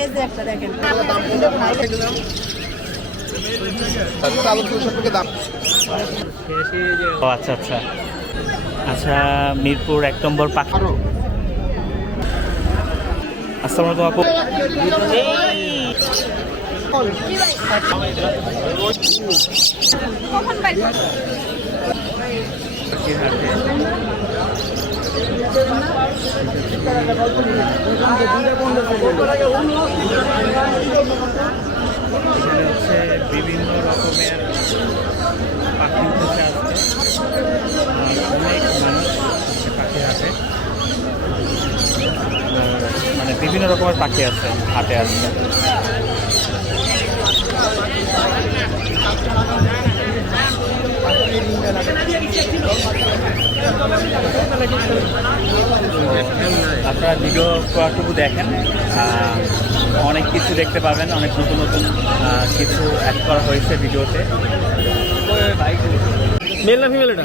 এই যে একটা দেখেন। আলোচনা সম্পর্কে দাম ও আচ্ছা আচ্ছা। আচ্ছা মিরপুর এক নম্বর পাখি। আসসালামু আলাইকুম আপু। কখন বাইর এখানে হচ্ছে বিভিন্ন রকমের পাখি উঠেছে আজকে। আর অনেক মানুষ পাখি হাটে। মানে বিভিন্ন রকমের পাখি আছে হাটে আসছে আপনারা ভিডিও করাটুকু দেখেন। অনেক কিছু দেখতে পাবেন অনেক নতুন নতুন কিছু অ্যাড করা হয়েছে ভিডিওতে মেল না ফিমেল এটা?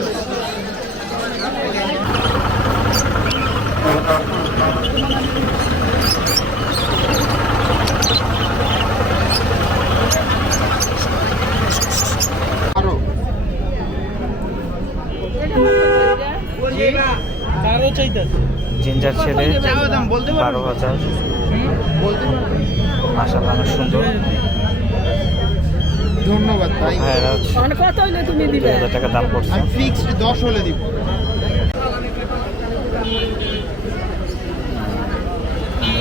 আমি ফিক্সড দশ হলে দিব।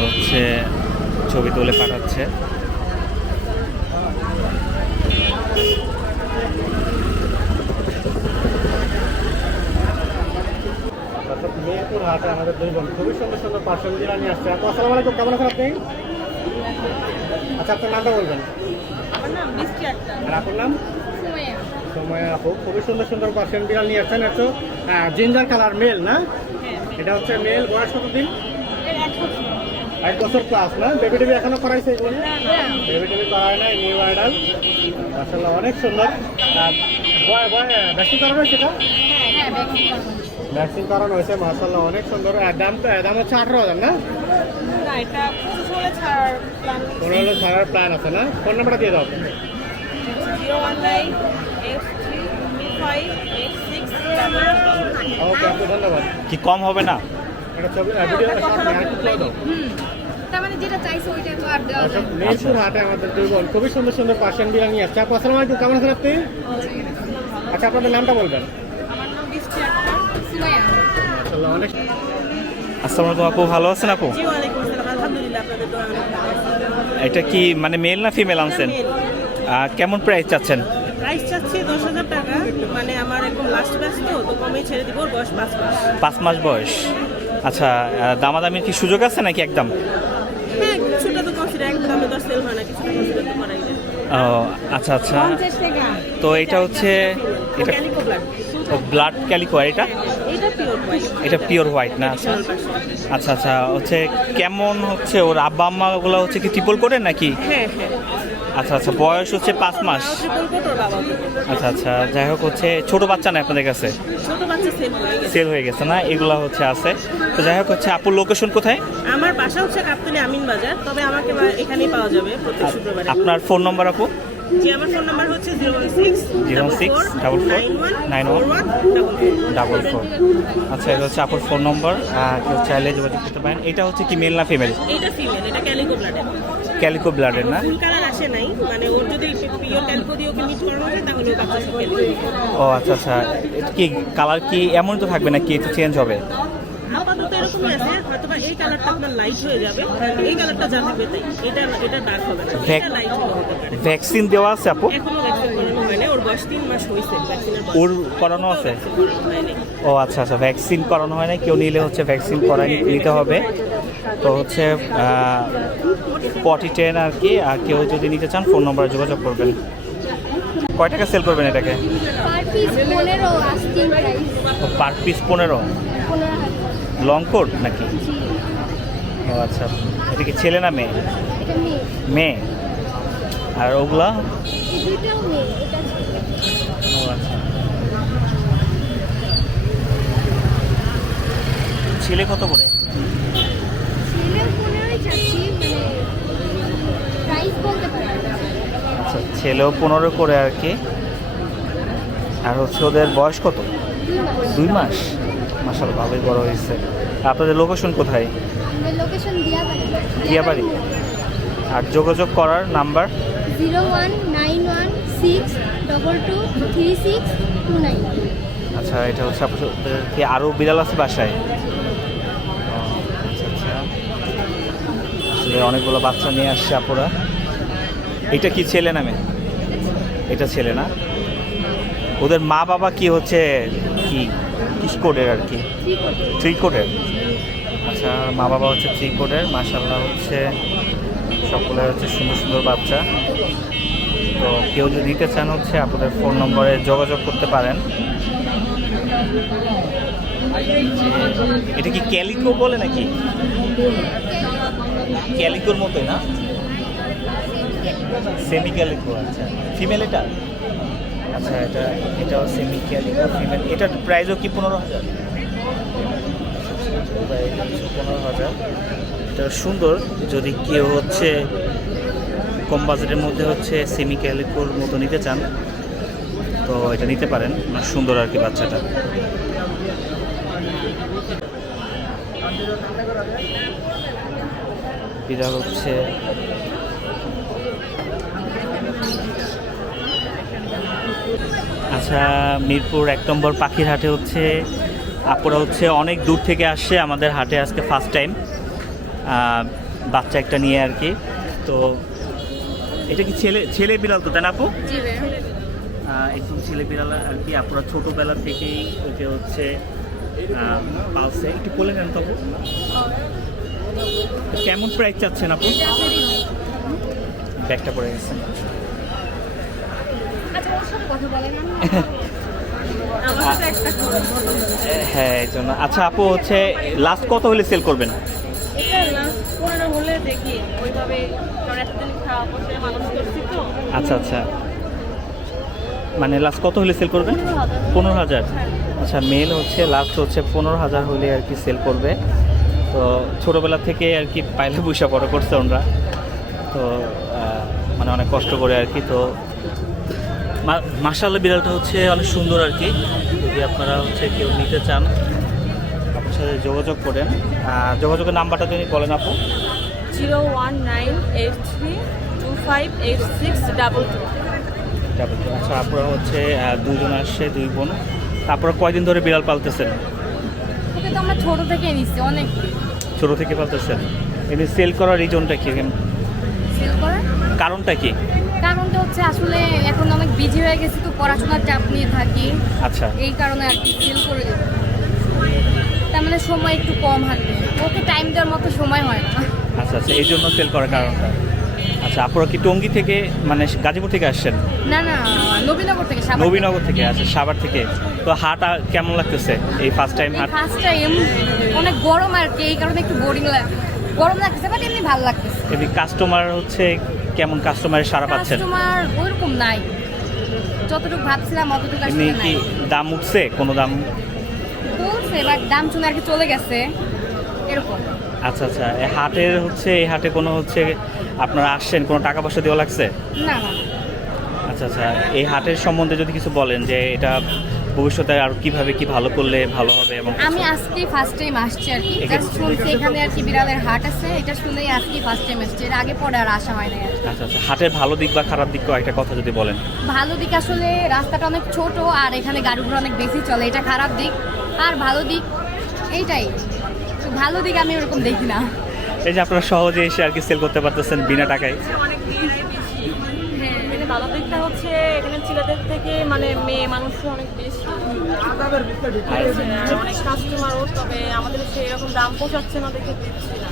হচ্ছে ছবি তুলে পাঠাচ্ছে। মেহেরপুর হাটে আমাদের দুই বোন খুবই সুন্দর সুন্দর পার্সেল দিয়ে নিয়ে আসছে। আপু আসসালামু আলাইকুম কেমন আছেন আপনি? আচ্ছা আপনার নামটা বলবেন। আমার নাম মিষ্টি একটা আর আপনার নাম? সময় আপু খুবই সুন্দর সুন্দর পার্সেল বিড়াল নিয়ে আসছেন একটু জিঞ্জার কালার মেল না? এটা হচ্ছে মেল বয়স কত দিন এক বছর প্লাস না? বেবি টেবি এখনও করাইছে এগুলো বেবি টেবি করায় নাই নিউ আইডাল মাসাল্লাহ অনেক সুন্দর। ভ্যাকসিন করানো হয়েছে এটা? ভ্যাকসিন করানো হয়েছে মাসাল্লাহ অনেক সুন্দর। দাম দাম হচ্ছে আঠারো হাজার না? পনেরো ছাড়ার প্ল্যান আছে। না? ফোন নাম্বারটা দিয়ে দাও। Zero one nine eight three five eight six double okay আপু ধন্যবাদ কি কম হবে না? খুবই সুন্দর সুন্দর বিরিয়ানি আপু কেমন আচ্ছা আপনাদের নামটা বলবেন আপু ভালো আছেন আপু। এটা কি মানে মেল না ফিমেল আনছেন? কেমন প্রাইস চাচ্ছেন? প্রাইস চাচ্ছি দশ হাজার টাকা মানে আমার একদম লাস্ট ব্যাচ তো তো কমেই ছেড়ে দিব বয়স পাঁচ মাস। পাঁচ মাস বয়স। আচ্ছা দামাদামির কি সুযোগ আছে নাকি একদম? হ্যাঁ কিছুটা তো কনসিডার একদম তো সেল হয় না কিছুটা কনসিডার তো করাই যায়। ও আচ্ছা আচ্ছা। তো এটা হচ্ছে এটা ক্যালিকো ব্লাড ক্যালিকো এটা? এটা পিওর হোয়াইট এটা পিওর হোয়াইট না আচ্ছা। আচ্ছা আচ্ছা হচ্ছে কেমন হচ্ছে? ওর আব্বা আম্মা ওগুলো হচ্ছে কি ট্রিপল করে নাকি? হ্যাঁ হ্যাঁ। আচ্ছা আচ্ছা বয়স হচ্ছে পাঁচ মাস। আচ্ছা আচ্ছা যাই হোক হচ্ছে ছোট বাচ্চা না আপনাদের কাছে? সেল হয়ে গেছে। না? এগুলা হচ্ছে আছে। তো যাই হোক হচ্ছে আপুর লোকেশন কোথায়? আমার বাসা হচ্ছে কাপ্তানি আমিন বাজার তবে আমাকে এখানেই পাওয়া যাবে প্রত্যেক শুক্রবারে। আপনার ফোন নম্বর আপু? জি আমার ফোন নাম্বার হচ্ছে zero six zero four nine one double four আচ্ছা এটা হচ্ছে আপুর ফোন নম্বর কেউ চাইলে যোগাযোগ করতে পারেন। এটা হচ্ছে কি মেল না ফিমেল এইটা ফিমেল এটা ক্যালিকো ব্লাডের ক্যালিকো ব্লাডের না? আসে নাই। মানে ওর যদি পিওর দিয়ে ওকে মিট করানো যায় তাহলে ও বাচ্চা সব ও আচ্ছা আচ্ছা। কি কালার কি এমন তো থাকবে নাকি একটু চেঞ্জ হবে? আপাতত এরকমই আছে। হয়তো এই কালারটা আপনার লাইট হয়ে যাবে। এই কালারটা যা থাকবে তাই। এটা এটা ডার্ক হবে না। এটা লাইট হতে ভ্যাকসিন দেওয়া আছে আপু? এখনও ভ্যাকসিন করানো হয়নি ওর বয়স তিন মাস হয়েছে। ভ্যাকসিনের ওর করানো আছে? ও আচ্ছা আচ্ছা। ভ্যাকসিন করানো হয় না কেউ নিলে হচ্ছে ভ্যাকসিন করাই নিতে হবে। তো হচ্ছে পটি টেন আর কি আর কেউ যদি নিতে চান ফোন নম্বরে যোগাযোগ করবেন। কয় টাকা সেল করবেন এটাকে? পার পিস পনেরো লং কোট নাকি? ও আচ্ছা এটা কি ছেলে না মেয়ে? মেয়ে। আর ওগুলা? আচ্ছা। ছেলে কত করে ছেলেও পনেরোই চাচ্ছি মানে প্রাইস বলতে পারি না। আচ্ছা ছেলেও পনেরো করে আর কি। আর হচ্ছে ওদের বয়স কত? দুই মাস? মাস মাসাল ভালোই বড় হয়েছে। আপনাদের লোকেশন কোথায়? দিয়াবাড়ি। আর যোগাযোগ করার number? Zero one nine one six double two three six two nine. আচ্ছা এটা হচ্ছে আপনাদের কি আরও বিড়াল আছে বাসায়? আচ্ছা আচ্ছা। আসলে অনেকগুলো বাচ্চা নিয়ে আসছে আপুরা। এটা কি ছেলে নামে? এটা ছেলে না। ওদের মা বাবা কি হচ্ছে কি? কিস কোডের আর কি? থ্রি কোডের আচ্ছা মা বাবা হচ্ছে থ্রি কোডের মাসাল্লাহ হচ্ছে সকলে হচ্ছে সুন্দর সুন্দর বাচ্চা। তো কেউ যদি নিতে চান হচ্ছে আপনাদের ফোন নম্বরে যোগাযোগ করতে পারেন। এটা কি ক্যালিকো বলে নাকি? ক্যালিকোর মতোই না? সেমি ক্যালিকো আচ্ছা ফিমেল এটা? আচ্ছা এটা, এটাও সেমি ক্যালিকো ফিমেল এটার প্রাইসও কি পনেরো হাজার? পনেরো হাজার। এটা সুন্দর, যদি কেউ হচ্ছে কম বাজেটের মধ্যে হচ্ছে সেমি ক্যালিকোর মতো নিতে চান, তো এটা নিতে পারেন মানে সুন্দর আর কি বাচ্চাটা। এটা হচ্ছে আচ্ছা মিরপুর এক নম্বর পাখির হাটে হচ্ছে আপুরা হচ্ছে অনেক দূর থেকে আসছে আমাদের হাটে আজকে ফার্স্ট টাইম বাচ্চা একটা নিয়ে আর কি। তো এটা কি ছেলে ছেলে বিড়াল তো তাই না আপু? একদম ছেলে বিড়াল আর কি আপনারা ছোটোবেলা থেকেই ওকে হচ্ছে পালছে। একটু বলে নেন তবু কেমন প্রাইস চাচ্ছেন আপু? ব্যাগটা পড়ে গেছে আচ্ছা ওর সাথে কথা বলেন আমি আমার সাথে একটা হ্যাঁ এই জন্য। আচ্ছা আপু, হচ্ছে লাস্ট কত হলে সেল করবেন? আচ্ছা আচ্ছা। মানে লাস্ট কত হলে সেল করবেন? পনেরো হাজার। আচ্ছা মেল হচ্ছে লাস্ট হচ্ছে পনেরো হাজার হলে আর কি সেল করবে। তো ছোটোবেলা থেকে আর কি পাইলে পয়সা বড় করছে ওনরা তো মানে অনেক কষ্ট করে আর কি, তো মাসাল্লা বিড়ালটা হচ্ছে অনেক সুন্দর আর কি যদি আপনারা হচ্ছে কেউ নিতে চান আপনার সাথে যোগাযোগ করেন। যোগাযোগের নাম্বারটা যদি বলেন আপু। Zero one nine eight three two five eight six double two. Double two. আচ্ছা আপনারা হচ্ছে দুজন আসছে দুই বোন। তারপরে কয়দিন ধরে বিড়াল পালতেছেন? ওকে তো আমরা ছোট থেকে নিচ্ছি অনেক। ছোটো থেকে পালতেছেন। এমনি সেল করার রিজনটা কি? করার কারণটা কি? কারণটা হচ্ছে আসলে এখন অনেক বিজি হয়ে গেছি তো পড়াশোনার চাপ নিয়ে থাকি। আচ্ছা। এই কারণে আর কি সেল করে তার মানে সময় একটু কম হাতে ওকে টাইম দেওয়ার মতো সময় হয় না। আচ্ছা আচ্ছা এই জন্য সেল করার কারণটা। আচ্ছা আপনারা কি টঙ্গি থেকে মানে গাজীপুর থেকে আসছেন? না না নবীনগর থেকে সাবান নবীনগর থেকে আচ্ছা সাভার থেকে। তো হাট কেমন লাগতেছে? এই ফার্স্ট টাইম হাট ফার্স্ট টাইম অনেক গরম আর কি এই কারণে একটু বোরিং লাগে। গরম লাগতেছে বাট এমনি ভালো লাগতেছে। এমনি কাস্টমার হচ্ছে কেমন কাস্টমারের সারা পাচ্ছেন? কাস্টমার ওইরকম নাই। যতটুকু ভাবছিলাম অতটুকু এমনি আসলে কি নাই দাম উঠছে? কোনো দাম? বলছে বাট দাম শুনে আর কি চলে গেছে। এরকম। আচ্ছা আচ্ছা। এই হাটের হচ্ছে এই হাটে কোনো হচ্ছে আপনারা আসছেন কোনো টাকা পয়সা দেওয়া লাগছে? না না। আচ্ছা আচ্ছা। এই হাটের সম্বন্ধে যদি কিছু বলেন যে এটা ভবিষ্যতে আর কীভাবে কি ভালো করলে ভালো হবে এবং আমি আজকে ফার্স্ট টাইম আসছি আর কি। জাস্ট শুনছি এখানে আর কি বিড়ালের হাট আছে এটা শুনেই আজকে ফার্স্ট টাইম আসছি এর আগে পরে আর আসা হয় না আচ্ছা আচ্ছা। হাটের ভালো দিক বা খারাপ দিক একটা কথা যদি বলেন। ভালো দিক আসলে রাস্তাটা অনেক ছোট আর এখানে গাড়ি ঘোড়া অনেক বেশি চলে এটা খারাপ দিক। আর ভালো দিক এইটাই। ভালো দিক আমি ওরকম দেখি না। এই যে আপনারা সহজে এসে আর কি সেল করতে পারতেছেন বিনা টাকায়। ভালো দিকটা হচ্ছে এখানে ছেলেদের থেকে মানে মেয়ে মানুষ অনেক বেশি। অনেক কাস্টমারও তবে আমাদের সেই রকম দাম পোষাচ্ছে না দেখে দিচ্ছি না।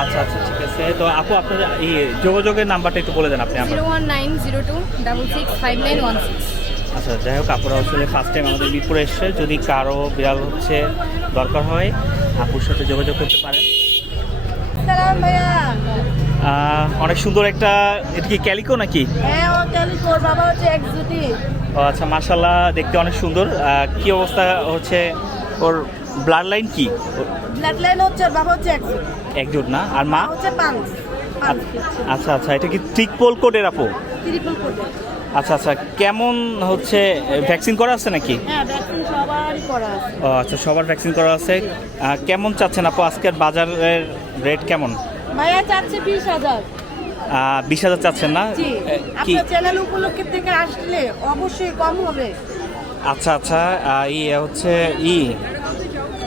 আচ্ছা আচ্ছা ঠিক আছে। তো আপু আপনার এই যোগাযোগের নাম্বারটা একটু বলে দেন আপনি আমার zero one nine zero two double six five nine one six. আচ্ছা যাই হোক আপুরা আসলে ফার্স্ট টাইম আমাদের মিরপুরে এসছে। যদি কারও বিড়াল হচ্ছে দরকার হয় আপুর সাথে যোগাযোগ করতে পারেন। সালাম ভাইয়া। অনেক সুন্দর একটা এটা কি ক্যালিকো নাকি? হ্যাঁ ও ক্যালিফোর বাবা হচ্ছে এক্সিটিভ ও আচ্ছা মাশাল্লাহ দেখতে অনেক সুন্দর। কি অবস্থা হচ্ছে? ওর ব্লাড লাইন কি? ব্লাড লাইন হচ্ছে বাবা হচ্ছে একজোট না? আর মা? হচ্ছে পাঁচ। পাঁচ আচ্ছা আচ্ছা এটা কি ট্রিকপোল কোডের আপু? ত্রিপল কোটে আচ্ছা আচ্ছা কেমন হচ্ছে ভ্যাকসিন করা আছে নাকি? হ্যাঁ আচ্ছা সবার ভ্যাকসিন করা আছে। কেমন চাচ্ছেন আপু? আজকের বাজারের রেট কেমন? ভাইয়া চাচ্ছে বিশ হাজার। বিশ হাজার চাচ্ছেন না? কি? চ্যানেল উপলক্ষে থেকে আসলে অবশ্যই কম হবে। আচ্ছা আচ্ছা ই হচ্ছে ই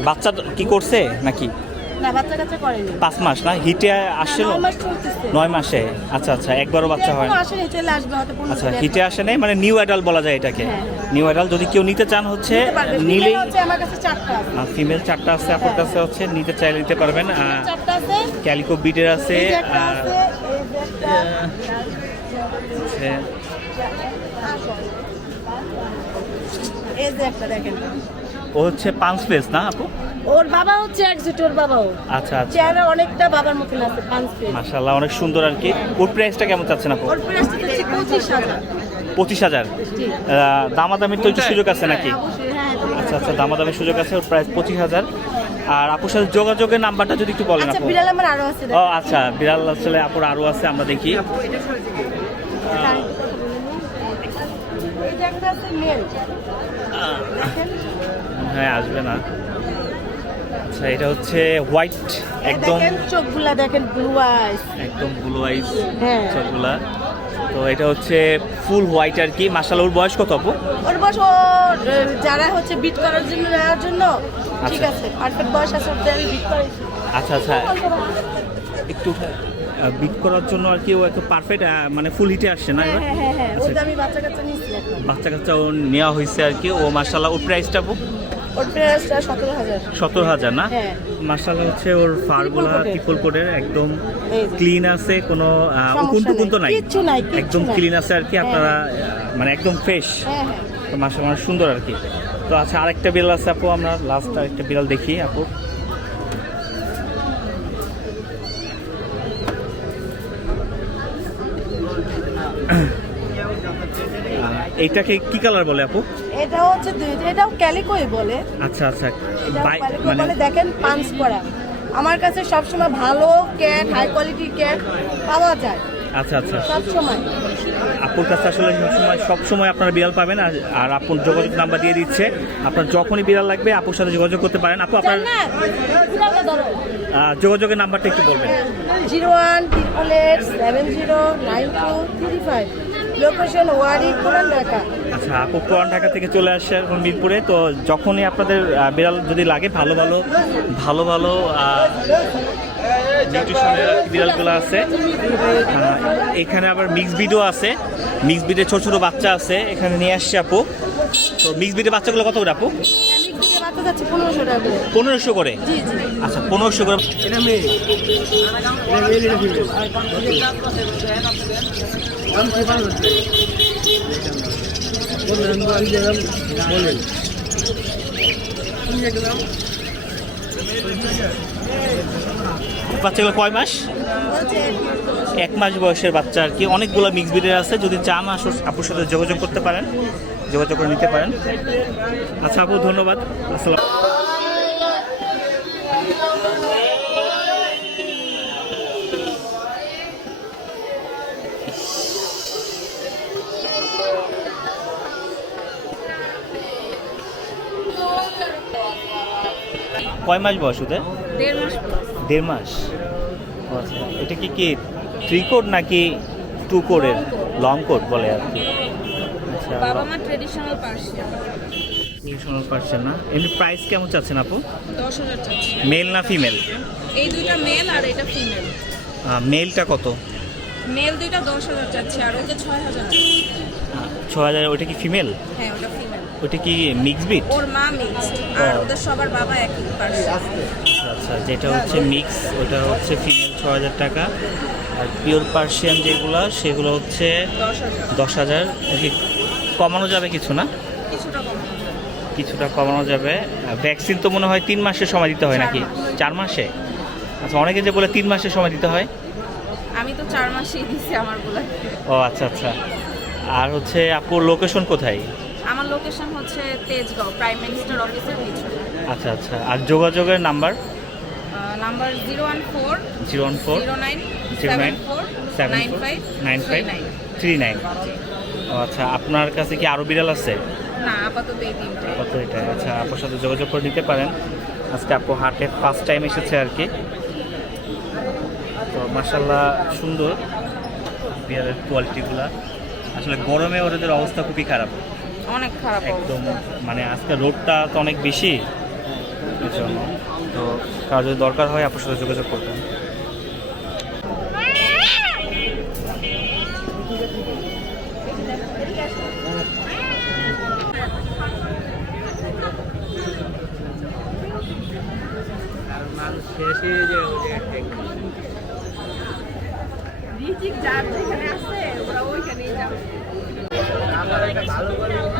বাচ্চা কি করছে নাকি? না বাচ্চা কাচ্চা করেনি। পাঁচ মাস না? হিটে আসছিল? নয় মাস আচ্ছা আচ্ছা একবারও বাচ্চা হয় হয়তো পনেরো আচ্ছা হিটে আসে নাই? মানে নিউ অ্যাডাল্ট বলা যায় এটাকে। হ্যাঁ। নিউ অ্যাডাল্ট যদি কেউ নিতে চান হচ্ছে নিলেই ফিমেল চারটা আছে। আপনার কাছে হচ্ছে নিতে চাইলে নিতে পারবেন। ক্যালিকো বিটের আছে। এই যে একটা দেখেন। ও হচ্ছে পাঁচ না আপু? ওর বাবা হচ্ছে একজুট ওর বাবাও। আচ্ছা আচ্ছা। চেহারা অনেকটা বাবার মতন আছে পাঁচ ফিট মাশাল্লাহ অনেক সুন্দর আর কি। ওর প্রাইসটা কেমন চাচ্ছেন আপু? ওর প্রাইসটা হচ্ছে পঁচিশ হাজার। পঁচিশ হাজার? দামাদামির তো একটু সুযোগ আছে নাকি? হ্যাঁ আচ্ছা আচ্ছা দামাদামির সুযোগ আছে ওর প্রাইস পঁচিশ হাজার। আর আপুর সাথে যোগাযোগের নাম্বারটা যদি একটু বলেন আচ্ছা আপু। বিড়াল আমার আরও আছে ও আচ্ছা বিড়াল আসলে আপুর আরও আছে আমরা দেখি। যে একটা মেল হ্যাঁ আসবে না। আচ্ছা এটা হচ্ছে হোয়াইট একদম চোখগুলা দেখেন ব্লু আইস একদম ব্লু আইস হ্যাঁ। চোখগুলা। তো এটা হচ্ছে ফুল হোয়াইট আর কি। মাসাল ওর বয়স কত আপু? ওর বয়স যারা হচ্ছে বিট করার জন্য নেওয়ার জন্য ঠিক আচ্ছা। আছে পারফেক্ট বয়স আছে ওদের আমি বিট করাইছি আচ্ছা আচ্ছা। একটু বিট করার জন্য আর কি ও একটু পারফেক্ট মানে ফুল হিটে আসছে না হ্যাঁ এবার? হ্যাঁ হ্যাঁ হ্যাঁ আচ্ছা। আমি বাচ্চা কাচ্চা নিচ্ছি বাচ্চা কাচ্চা ও নেওয়া হয়েছে আর কি। ও মাসাল্লাহ ওর প্রাইসটা ওর প্রাইসটা সতেরো হাজার। না? হ্যাঁ। মাসাল্লাহ হচ্ছে ওর ফারগুলা। ট্রিপল কোডের একদম ক্লিন আছে কোনো সমস্যা উকুন নাই। একদম ক্লিন আছে আর কি আপনারা মানে একদম ফ্রেশ হ্যাঁ হ্যাঁ। মাসা মানে সুন্দর আর কি। তো আচ্ছা আরেকটা বিড়াল আছে আপু আমরা লাস্ট আরেকটা বিড়াল দেখি আপু। এইটাকে কি কালার বলে আপু? এটা হচ্ছে এটাও ক্যালিকোই বলে। আচ্ছা আচ্ছা। মানে দেখেন পাঞ্চ করা। আমার কাছে সবসময় ভালো ক্যাট হাই কোয়ালিটি ক্যাট পাওয়া যায়। আচ্ছা আচ্ছা। সব সময় আপুর কাছে আসলে সবসময় সব সময় আপনারা বিড়াল পাবেন আর আর আপুর যোগাযোগ নাম্বার দিয়ে দিচ্ছে। আপনার যখনই বিড়াল লাগবে আপুর সাথে যোগাযোগ করতে পারেন। আপু আপনার যোগাযোগের নাম্বারটা একটু বলবেন। Zero one triple eight seven zero nine two three five location Wari Puran Dhaka. আচ্ছা আপু পুরান ঢাকা থেকে চলে আসছে এখন মিরপুরে। তো যখনই আপনাদের বিড়াল যদি লাগে ভালো ভালো ভালো ভালো নিউট্রিশনের বিড়ালগুলো আছে। এখানে আবার মিক্স বিডও আছে। মিক্স বিডের ছোট ছোট বাচ্চা আছে। এখানে নিয়ে আসছে আপু। তো মিক্স বিডের বাচ্চাগুলো কত করে আপু? পনেরোশো টাকা করে। পনেরোশো করে? জি বাচ্চাগুলো কয় মাস? এক মাস বয়সের বাচ্চা আর কি। অনেকগুলো মিক্স ব্রিডের আছে। যদি চান আসো আপুর সাথে যোগাযোগ করতে পারেন। যোগাযোগ করে নিতে পারেন। আচ্ছা আপু, ধন্যবাদ। আসসালাম কয় মাস বয়স ওদের? দেড় মাস দেড় মাস। আচ্ছা এটা কি কি থ্রি কোড নাকি টু কোডের লং কোড বলে আর কি। আচ্ছা বাবা মা ট্রেডিশনাল পার্সিয়ান ট্রেডিশনাল পার্সেন না? এমনি প্রাইস কেমন চাচ্ছেন আপু? দশ হাজার চাচ্ছি। মেল না ফিমেল এই দুইটা মেল আর এটা ফিমেল মেলটা কত? মেল দুইটা চাচ্ছি আর ছ হাজার ওইটা কি ফিমেল হ্যাঁ ওটা ফিমেল ওইটা কি মিক্স বিট ওর মা মিক্সড আর ওদের সবার বাবা একই আচ্ছা যেটা হচ্ছে মিক্স ওটা হচ্ছে ফিমেল ছ হাজার টাকা। আর পিওর পার্সিয়ান যেগুলো সেগুলো হচ্ছে দশ হাজার। কমানো যাবে কিছু না? কিছুটা কমানো যাবে। ভ্যাকসিন তো মনে হয় তিন মাসে সময় দিতে হয় নাকি? চার মাসে? আচ্ছা অনেকে যে বলে তিন মাসে সময় দিতে হয়। আমি তো চার মাসেই দিচ্ছি আমার বলে ও আচ্ছা আচ্ছা। আর হচ্ছে আপুর লোকেশন কোথায়? আমার লোকেশন হচ্ছে তেজগাঁও প্রাইম মিনিস্টার অফিসের পিছনে। আচ্ছা আচ্ছা। আর যোগাযোগের number? Number zero one four zero one four zero nine zero nine four seven nine five nine five three nine. ও আচ্ছা আপনার কাছে কি আরও বিড়াল আছে? না আপাতত এই তিনটাই কত এটা আচ্ছা আপুর সাথে যোগাযোগ করে নিতে পারেন। আজকে আপু হাটে ফার্স্ট টাইম এসেছে আর কি। তো মাসাল্লাহ সুন্দর বিড়ালের কোয়ালিটিগুলা আসলে গরমে ওদের অবস্থা খুবই খারাপ। অনেক খারাপ একদম মানে আজকে রোডটা তো অনেক বেশি। জন্য। তো কার যদি দরকার হয় আপনার সাথে যোগাযোগ করবেন।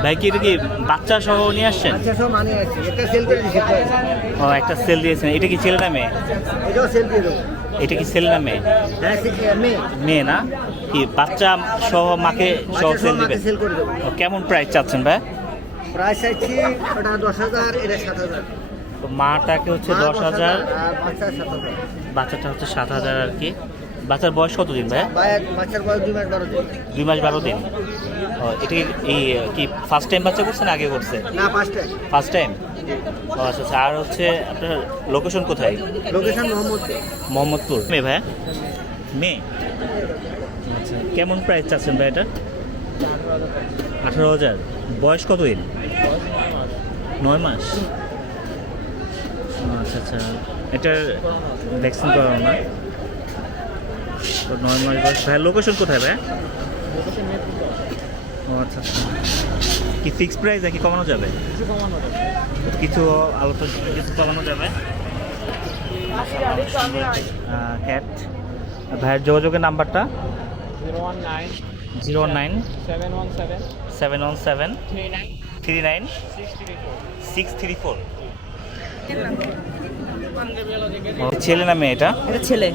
ভাই কি এটা কি বাচ্চা সহ নিয়ে আসছেন? ও একটা সেল দিয়েছেন। এটা কি ছেলে না মেয়ে? এটা কি ছেলে না মেয়ে? হ্যাঁ মেয়ে? মেয়ে না? কি বাচ্চা সহ মাকে সহ সেল দিবেন? কেমন প্রাইস চাচ্ছেন ভাই? প্রাইস চাইছি ওটা দশ হাজার এটা সাত হাজার। মাটাকে হচ্ছে দশ হাজার। বাচ্চাটা হচ্ছে সাত হাজার আর কি। বাচ্চার বয়স কত দিন ভাই বাচ্চার বয়স দুই মাস বারো দিন। দুই মাস বারো দিন। এটা কি এই কি ফার্স্ট টাইম বাচ্চা করছে না আগে করছে? না পাঁচটা ফার্স্ট টাইম ও আচ্ছা আচ্ছা। আর হচ্ছে আপনার লোকেশন কোথায়? লোকেশন মোহাম্মদ মোহাম্মদপুর। মেয়ে ভাই মেয়ে? আচ্ছা কেমন প্রাইস চাচ্ছেন ভাই এটা? আঠারো হাজার। বয়স কত দিন নয় মাস। আচ্ছা আচ্ছা। এটার ভ্যাকসিন করানো না? তো নয় মাস বয়স। ভাই লোকেশন কোথায় ভাই? ও আচ্ছা আচ্ছা। কি ফিক্স প্রাইস নাকি কমানো যাবে? কিছু আলোচনা কিছু কমানো যাবে? ক্যাট ভাইয়ের যোগাযোগের নাম্বারটা? Zero one nine. Zero nine. Seven one seven. Seven one seven. Three nine. Three nine. Six three four. Six three four. ছেলে না মেয়ে এটা? এটা ছেলে।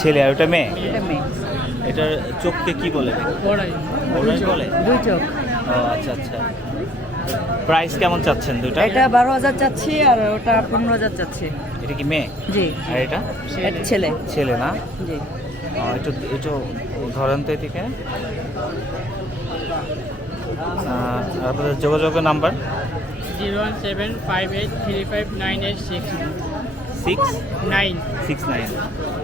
ছেলে আর ওটা মেয়ে? এটা মেয়ে। এটার চোখকে কি বলে? ওরাই বলে? দুই চোখ। ও আচ্ছা আচ্ছা। প্রাইস কেমন চাচ্ছেন দুইটা? এটা বারো হাজার চাচ্ছি আর ওটা পনেরো হাজার চাচ্ছি। এটা কি মেয়ে? জি। আর এটা? ছেলে। ছেলে না? জি। ও, একটু একটু ধরেন তো এদিকে। আপনাদের যোগাযোগের number? Zero one seven five eight three five nine eight six. Six nine. Six nine.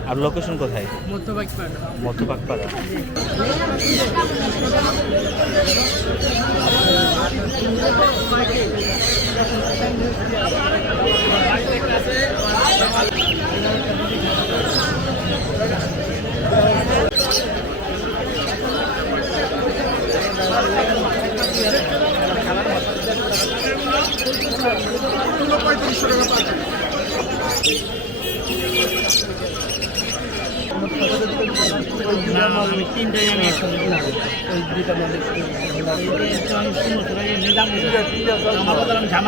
আর লোকেশন কোথায়? মধ্যবাগ পার্ক মধ্যপাকপাড়া আমি তিনটাই আমি একসাথে দিলাম ওই দুইটা মধ্যে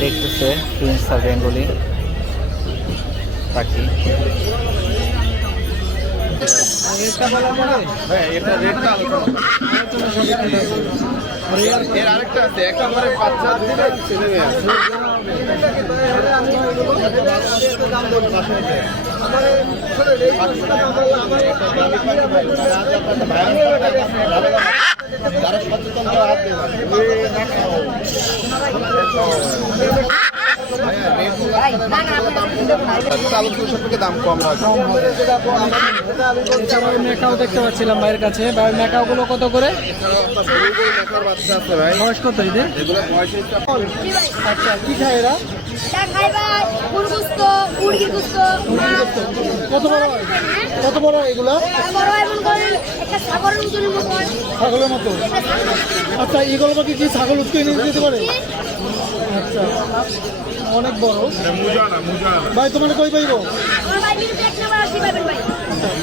দেখতেছে প্রিন্স আর বেঙ্গলি পাখি। আরেকটা আছে বাচ্চা দুটো ছেলে মেয়ে আছে। যারা সচেতন তারা হাত দেবে দেখতে পাচ্ছিলাম কাছে। কত করে? আচ্ছা কি এরা? কত বড় কত বড়। ছাগলের মতো। আচ্ছা এগুলো কি ছাগল উঠকে নিয়ে যেতে পারে? আচ্ছা। অনেক বড়। ভাই তোমার কই পাইব?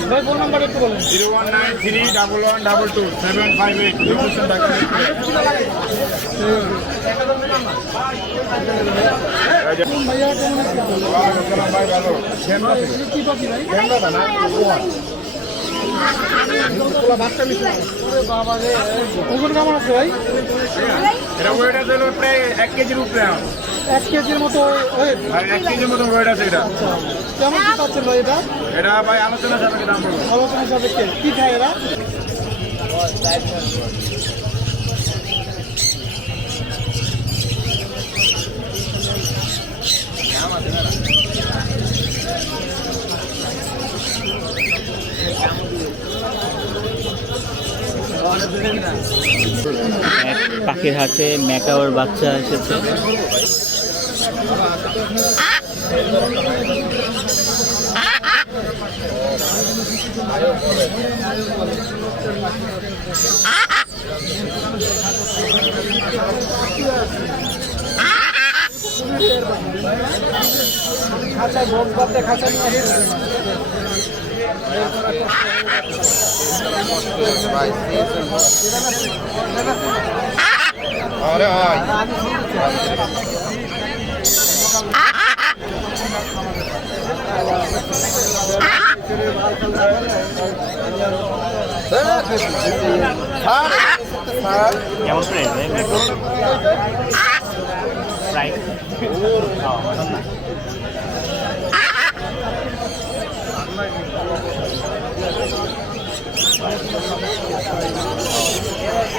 ভাই ফোন নাম্বার একটু বলেন। Zero one nine three double one double two seven five eight ভাইয়া কেমন আছেন ভাই ভালো কি পাখি ভাই। ওজন কেমন আছে ভাই? এটা ওয়েট আছে প্রায় এক কেজির উপরে। এক কেজির মতো ওয়েট এক কেজির মতো ওয়েট আছে এটা। আচ্ছা। কেমন কি পাচ্ছেন ভাই এটা? এটা ভাই আলোচনা সাপেক্ষে দাম পড়বে আলোচনা সাপেক্ষে। কি খায় এরা? পাখির হাটে ম্যাকাওয়ার বাচ্চা এসেছে। খাঁচায় বক্স বাদে খাঁচা নিয়ে আরে ভাই কেমন প্রাইস প্রাইস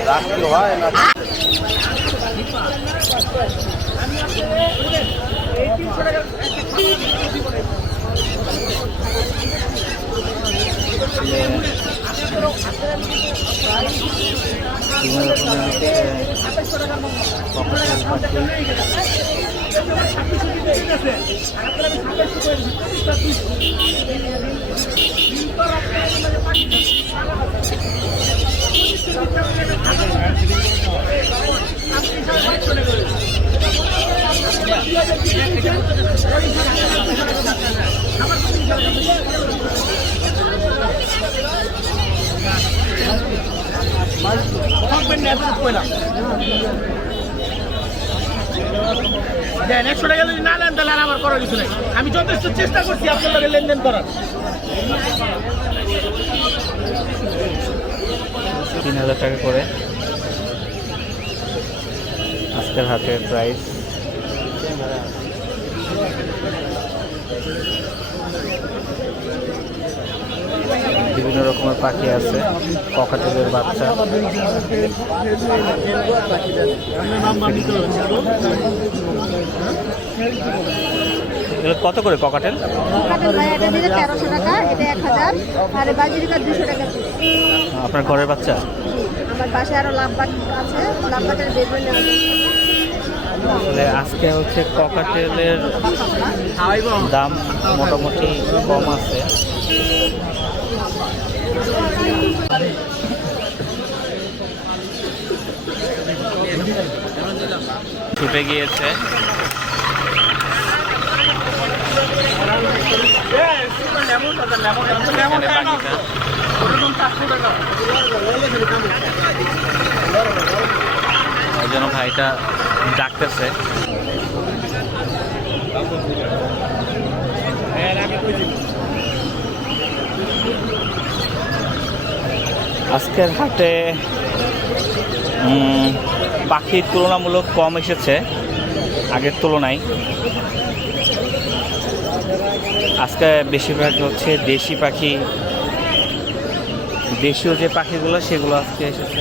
রাখতে হয় না পাখি দেন, একশো টাকা যদি না নেন তাহলে আমার করার কিছু নেই। আমি যথেষ্ট চেষ্টা করছি আপনার লগে লেনদেন করার। তিন হাজার টাকা করে। আজকের হাটের প্রাইস বিভিন্ন রকমের পাখি আছে ককাটেলের বাচ্চা। কত করে ককাটেল। আপনার ঘরের বাচ্চা? আমার বাসায় আরও লাভবাট আছে লাভবাটের বেগুন আজকে হচ্ছে ককাটেলের দাম মোটামুটি কম আছে। ছুটে গিয়েছে। ভাইটা ডাকতেছে। আজকের হাটে পাখির তুলনামূলক কম এসেছে, আগের তুলনায়। আজকে বেশিরভাগ হচ্ছে দেশি পাখি। দেশীয় যে পাখিগুলো, সেগুলো আজকে এসেছে।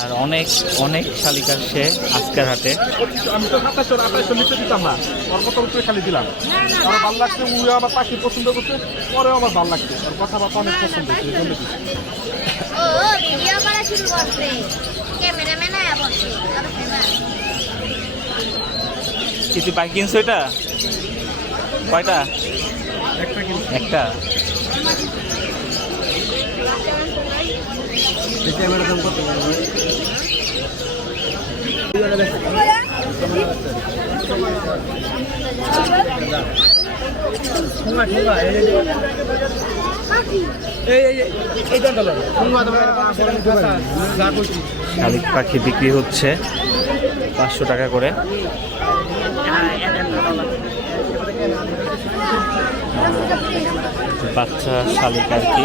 আর অনেক অনেক শালিকার সে আজকের হাটে। আমি তো সাতাশশো আঠাশশো নিচে দিতাম না ওর কত উপরে খালি দিলাম আমার ভালো লাগছে উড়ে আমার পাখি পছন্দ করছে পরেও আমার ভালো লাগছে ওর কথাবার্তা অনেক পছন্দ কিছু বাইক কিনছো এটা? কয়টা? একটা। শালিক পাখি বিক্রি হচ্ছে পাঁচশো টাকা করে। বাচ্চা শালিক আর কি।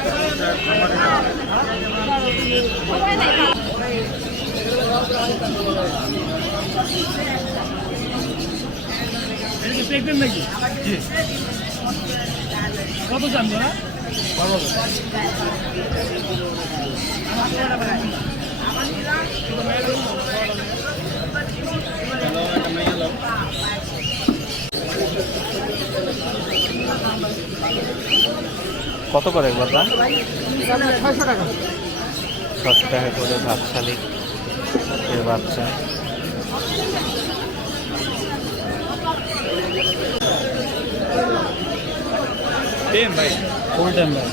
কত চান দাদা কত করে বাবা ছয়শো টাকা। ছশো টাকা করে ভাত শালিক এর বাচ্চা ফুল টাইম ভাই